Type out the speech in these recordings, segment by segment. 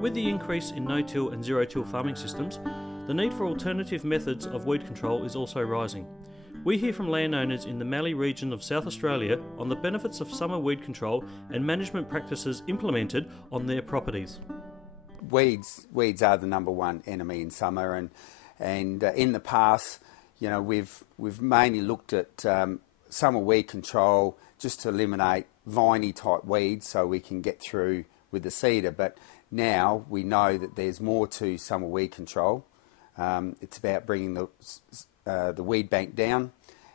With the increase in no-till and zero-till farming systems, the need for alternative methods of weed control is also rising. We hear from landowners in the Mallee region of South Australia on the benefits of summer weed control and management practices implemented on their properties. Weeds are the number one enemy in summer, and in the past, we've mainly looked at summer weed control just to eliminate viney type weeds so we can get through with the cedar. But now we know that there's more to summer weed control. It's about bringing the weed bank down.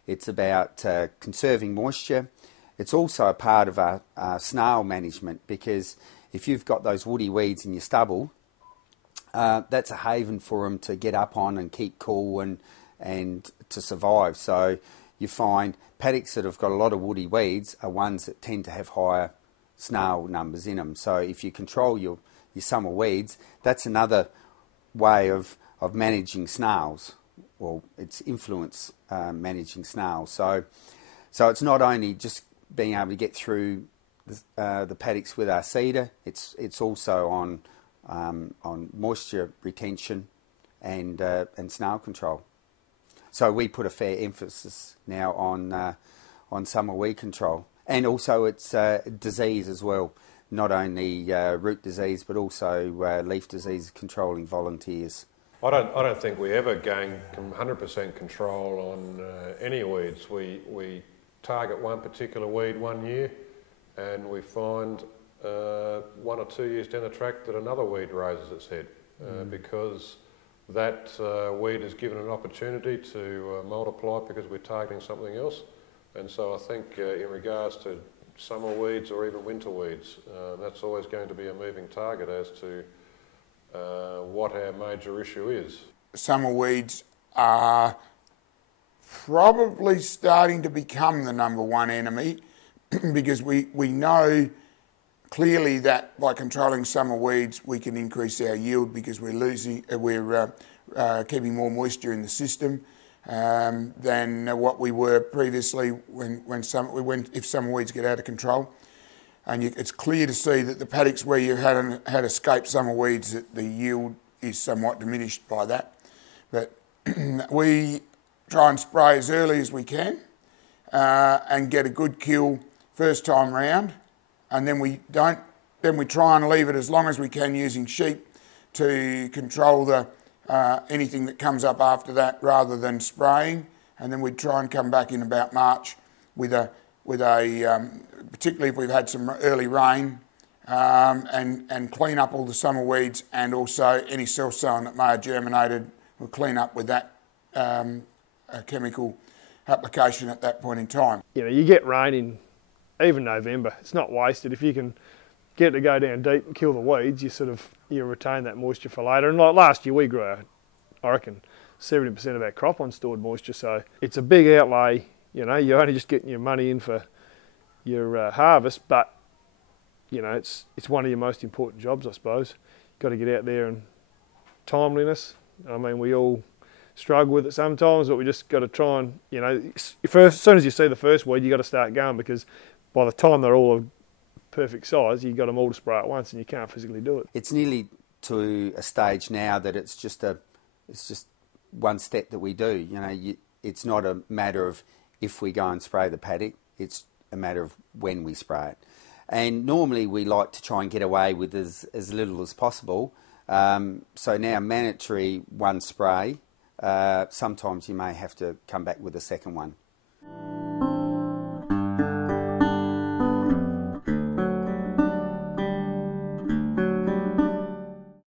It's about conserving moisture. It's also a part of our snail management, because if you've got those woody weeds in your stubble, that's a haven for them to get up on and keep cool and to survive. So you find paddocks that have got a lot of woody weeds are ones that tend to have higher snail numbers in them. So if you control your summer weeds, that's another way of managing snails. Well, it's influence managing snails. So it's not only just being able to get through the paddocks with our cedar, it's also on moisture retention and snail control. So we put a fair emphasis now on summer weed control, and also it's disease as well. Not only root disease, but also leaf disease controlling volunteers. I don't think we ever gain 100% control on any weeds. We target one particular weed one year, and we find 1 or 2 years down the track that another weed raises its head because that weed is given an opportunity to multiply because we're targeting something else. And so I think in regards to summer weeds or even winter weeds, that's always going to be a moving target as to what our major issue is. Summer weeds are probably starting to become the number one enemy because we know clearly that by controlling summer weeds we can increase our yield because we're keeping more moisture in the system than what we were previously if summer weeds get out of control. And it's clear to see that the paddocks where you had escaped summer weeds, that the yield is somewhat diminished by that. But we try and spray as early as we can and get a good kill first time round, and then we try and leave it as long as we can using sheep to control anything that comes up after that rather than spraying. And then we try and come back in about March with a particularly if we've had some early rain, and clean up all the summer weeds, and also any self-sown that may have germinated, we'll clean up with that chemical application at that point in time. You get rain in even November, it's not wasted. If you can get it to go down deep and kill the weeds, you retain that moisture for later. And like last year we grew, I reckon, 70% of our crop on stored moisture, so it's a big outlay. You're only just getting your money in for your harvest, but it's one of your most important jobs, I suppose. Got to get out there, and timeliness. I mean, we all struggle with it sometimes, but we just got to try and as soon as you see the first weed, you got to start going, because by the time they're all of perfect size, you've got them all to spray at once, and you can't physically do it. It's nearly to a stage now that it's just one step that we do. It's not a matter of if we go and spray the paddock, it's a matter of when we spray it. And normally we like to try and get away with as little as possible. So now mandatory one spray, sometimes you may have to come back with a second one.